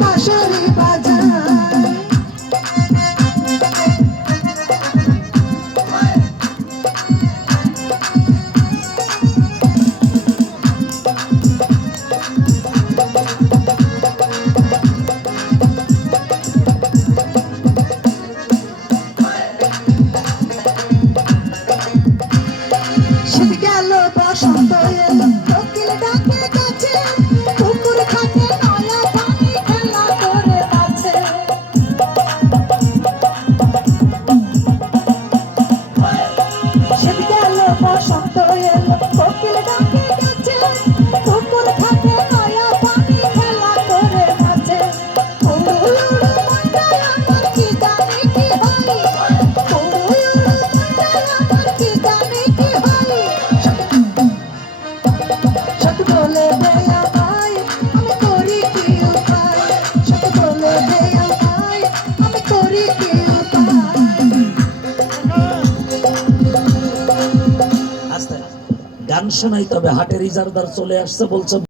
বাঁশরি বাজায় শীত গেল বসন্ত এলো কোকিল ডাকে কাছে পুকুর ঘাটে নয়া পানি খেলা করে আছে শীত গেল বসন্ত এলো কোকিল ডাকে কাছে পুকুর ঘাটে নয়া পানি খেলা করে আছে উড়ু উড়ু মন্ডায় আমার কি জানি কি হয় উড়ু উড়ু মন্ডায় আমার কি জানি কি হয় সত বলে দে আমায় আমি করি কি উপায় সত বলে দে আমায় আমি করি কি উপায় গান শোনাই তবে হাটের ইজারদার চলে আসছে বলছে